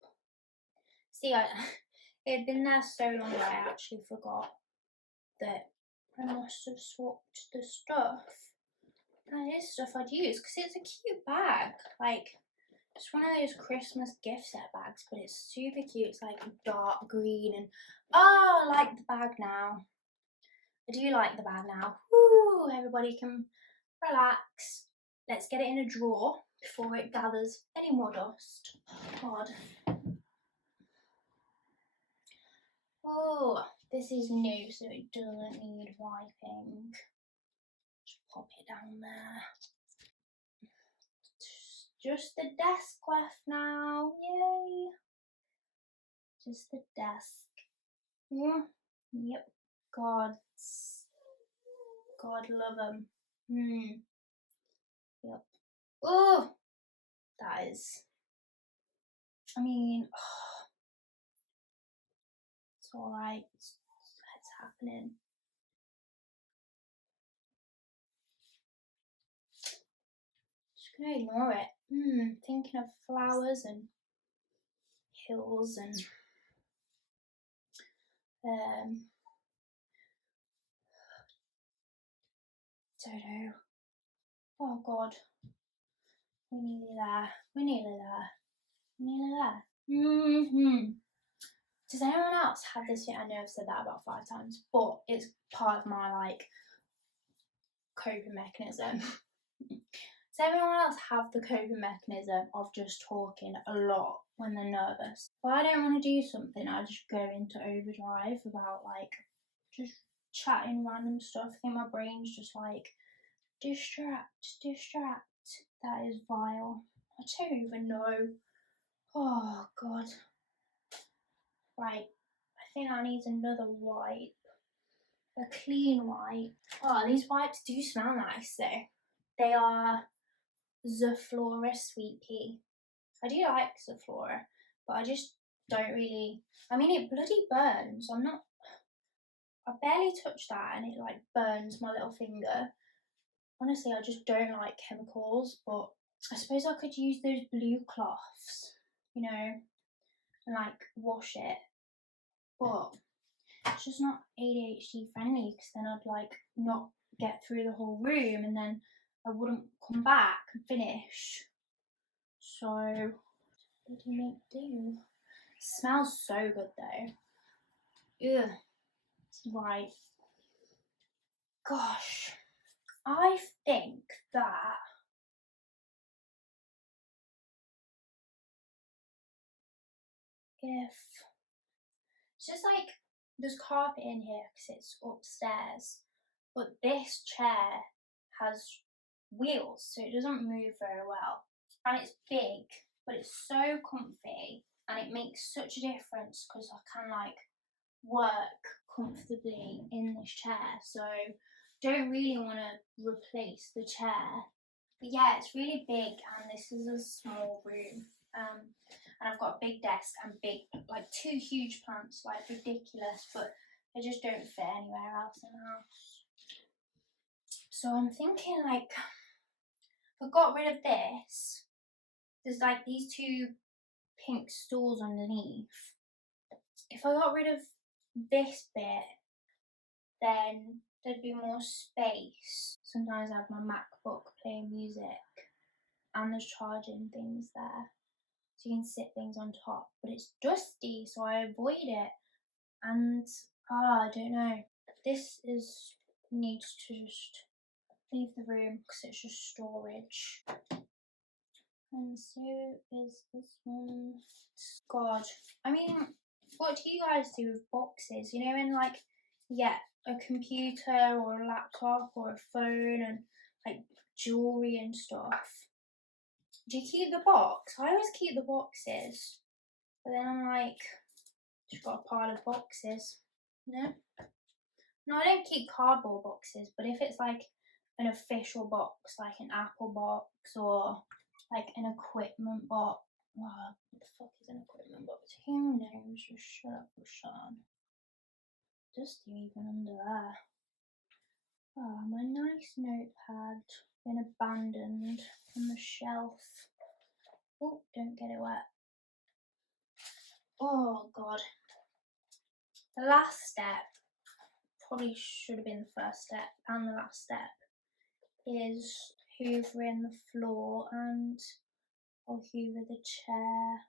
See, it had been there so long that I actually forgot that I must have swapped the stuff. That is stuff I'd use, because it's a cute bag. Like, it's one of those Christmas gift set bags, but it's super cute. It's like dark green and, oh, I like the bag now. I do like the bag now. Woo, everybody can relax. Let's get it in a drawer before it gathers any more dust. God. Oh, this is new, so it doesn't need wiping. Just pop it down there. Just the desk left now. Yay. Just the desk. Yep. God love them. Yep. Oh, that is. I mean, it's alright. It's happening. Just gonna ignore it. Thinking of flowers and hills and don't know. Oh God. We're nearly there. Does anyone else have this yet? I know I've said that about 5 times, but it's part of my like coping mechanism. Does everyone else have the coping mechanism of just talking a lot when they're nervous? If I don't want to do something, I just go into overdrive about like just chatting random stuff. I think my brain's just like, distract. That is vile. I don't even know. Oh God. Right, I think I need another wipe. A clean wipe. Oh, these wipes do smell nice though. They are Zaflora Sweet Pea. I do like Zaflora, but I just don't really. I mean, it bloody burns. I barely touch that and it like burns my little finger. Honestly, I just don't like chemicals, but I suppose I could use those blue cloths, you know, and like wash it. But it's just not ADHD friendly, because then I'd like not get through the whole room and then I wouldn't come back and finish. So, what do you do? Smells so good though. Ugh. Right. Gosh. I think that if it's just like there's carpet in here because it's upstairs, but this chair has wheels, so it doesn't move very well, and it's big, but it's so comfy, and it makes such a difference because I can like work comfortably in this chair. So don't really want to replace the chair. But yeah, it's really big, and this is a small room. And I've got a big desk and big, like 2 huge plants, like ridiculous, but they just don't fit anywhere else in the house. So I'm thinking like, if I got rid of this, there's like these 2 pink stools underneath. If I got rid of this bit, then there'd be more space. Sometimes I have my MacBook playing music and there's charging things there. So you can sit things on top, but it's dusty, so I avoid it. And I don't know. This needs to just leave the room because it's just storage. And so is this one. God, I mean, what do you guys do with boxes? You know, when like you get a computer or a laptop or a phone and like jewelry and stuff. Do you keep the box? I always keep the boxes, but then I'm like, just got a pile of boxes. No, I don't keep cardboard boxes, but if it's like an official box, like an Apple box or like an equipment box. Oh, what the fuck is an equipment box? Who knows? Just shut up, Rashawn. Just even under there. Oh, my nice notepad been abandoned on the shelf. Oh, don't get it wet. Oh God. The last step, probably should have been the first step and the last step, is hoovering the floor, and I'll hoover the chair.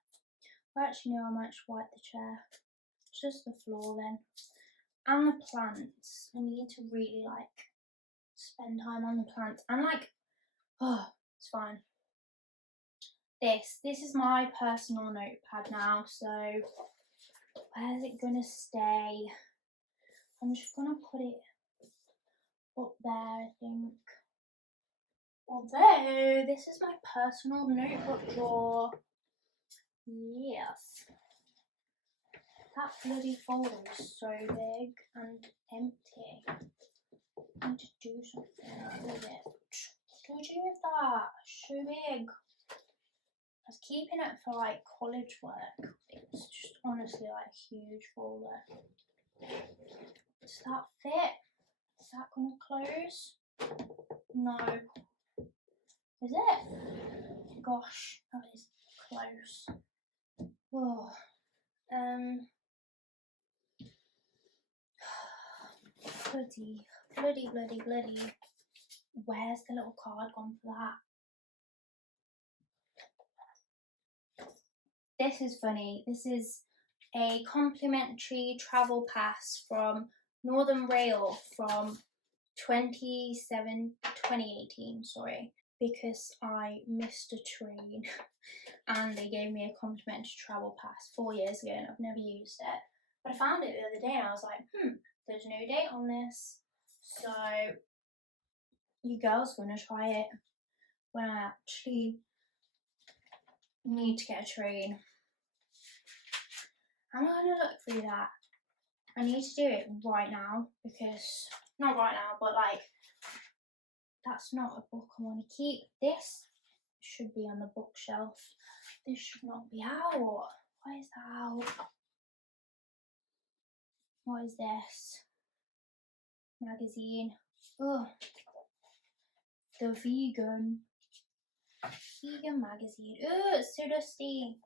Well, actually no, I might just wipe the chair. Just the floor then. And the plants. I need to really like spend time on the plants. And like, oh, it's fine. This is my personal notepad now, so where's it gonna stay? I'm just gonna put it up there, I think. Although, this is my personal notebook drawer. Yes. That bloody folder is so big and empty. I need to do something with it. What do I do with that? So big. I was keeping it for like college work. It's just honestly like a huge folder. Does that fit? Is that gonna close? No. Is it? Gosh, that is close. Oh. Bloody. Where's the little card gone for that? This is funny. This is a complimentary travel pass from Northern Rail from 2018, sorry, because I missed a train and they gave me a complimentary travel pass 4 years ago and I've never used it. But I found it the other day and I was like, there's no date on this. So you girls gonna try it when I actually need to get a train. I'm gonna look through that. I need to do it right now because, not right now, but like, that's not a book I want to keep. This should be on the bookshelf. This should not be out. Why is that out? What is this? Magazine. Ugh. The vegan magazine. Ugh, it's so dusty.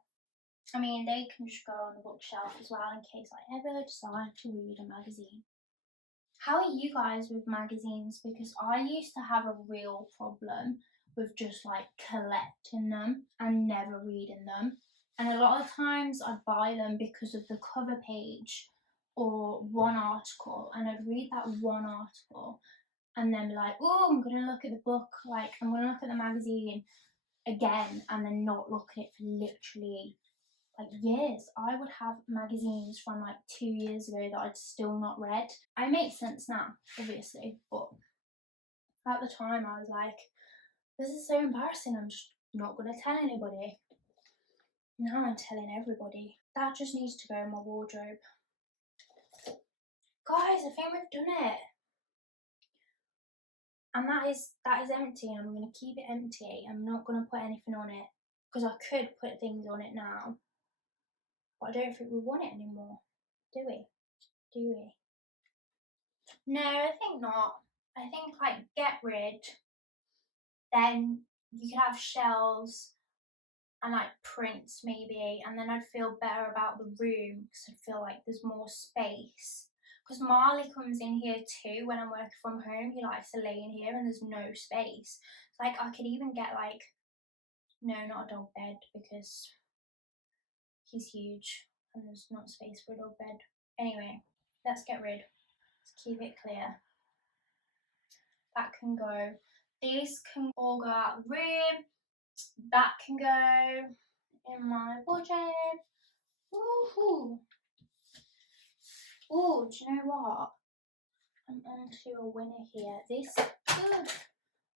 I mean, they can just go on the bookshelf as well in case I ever decide to read a magazine. How are you guys with magazines? Because I used to have a real problem with just like collecting them and never reading them. And a lot of times I'd buy them because of the cover page or one article, and I'd read that one article and then be like, oh, I'm going to look at the book, like I'm going to look at the magazine again, and then not look at it for literally like years. I would have magazines from like 2 years ago that I'd still not read. I make sense now, obviously, but at the time I was like, this is so embarrassing, I'm just not going to tell anybody. Now I'm telling everybody. That just needs to go in my wardrobe. Guys, I think we've done it. And that is empty, and I'm going to keep it empty. I'm not going to put anything on it because I could put things on it now. But I don't think we want it anymore, do we? No, I think not. I think like get rid, then you could have shelves and like prints maybe, and then I'd feel better about the room because I'd feel like there's more space. because Marley comes in here too when I'm working from home. He likes to lay in here and there's no space. Like I could even get like, no, not a dog bed because he's huge and there's not space for a dog bed. Anyway, let's get rid. Let's keep it clear. That can go. These can all go out of the room. That can go in my wardrobe. Woohoo! Oh, do you know what? I'm onto a winner here. This,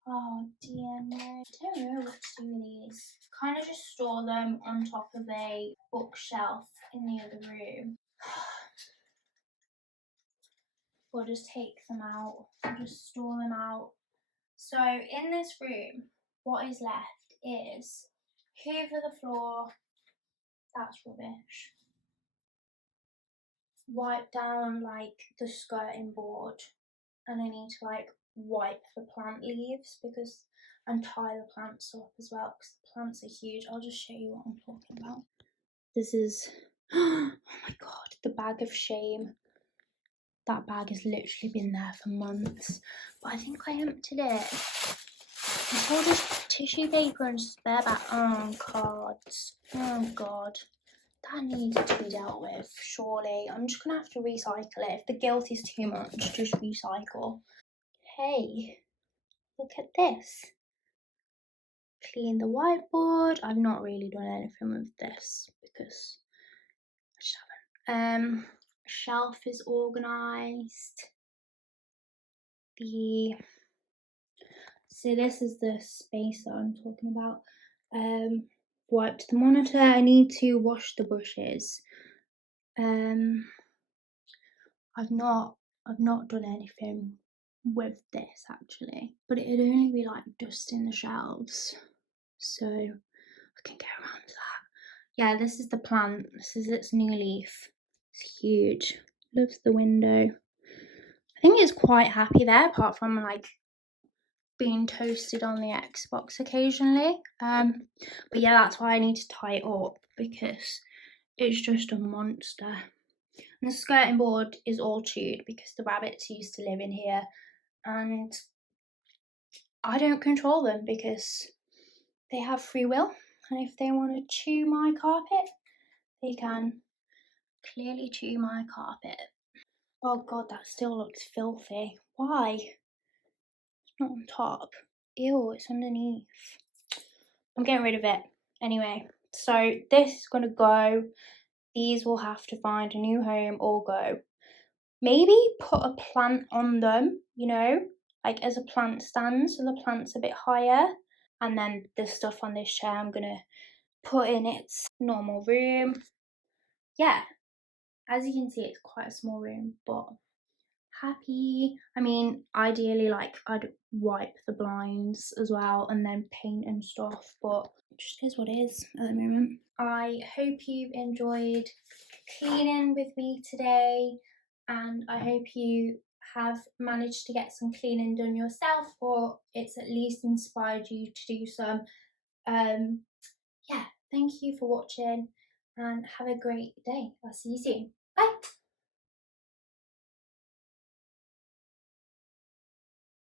oh dear no. I don't know what to do with these. Kind of just store them on top of a bookshelf in the other room. Or just take them out. Or just store them out. So in this room, what is left is hoover the floor. That's rubbish. Wipe down like the skirting board, and I need to like wipe the plant leaves because and tie the plants up as well because the plants are huge. I'll just show you what I'm talking about. This is oh my god, the bag of shame. That bag has literally been there for months, but I think I emptied it. It's all just tissue paper and spare bag. Oh cards. Oh god. That needs to be dealt with, surely. I'm just gonna have to recycle it. If the guilt is too much, just recycle. Hey, look at this. Clean the whiteboard. I've not really done anything with this because I just haven't. Shelf is organised. So this is the space that I'm talking about. Wiped the monitor. I need to wash the brushes. I've not done anything with this actually, but it'd only be like dusting the shelves, so I can get around to that. Yeah, this is the plant. This is its new leaf. It's huge. Loves the window. I think it's quite happy there, apart from like being toasted on the Xbox occasionally. But yeah, that's why I need to tie it up because it's just a monster. And the skirting board is all chewed because the rabbits used to live in here and I don't control them because they have free will, and if they want to chew my carpet, they can clearly chew my carpet. Oh god, that still looks filthy. Why? It's not on top. Ew, it's underneath. I'm getting rid of it. Anyway, so this is going to go. These will have to find a new home or go. Maybe put a plant on them, you know, like as a plant stand so the plant's a bit higher. And then the stuff on this chair I'm going to put in its normal room. Yeah, as you can see, it's quite a small room, but happy. I mean, ideally, like, I'd wipe the blinds as well and then paint and stuff, but it just is what it is at the moment. I hope you've enjoyed cleaning with me today, and I hope you have managed to get some cleaning done yourself, or it's at least inspired you to do some. Yeah, thank you for watching and have a great day. I'll see you soon. Bye.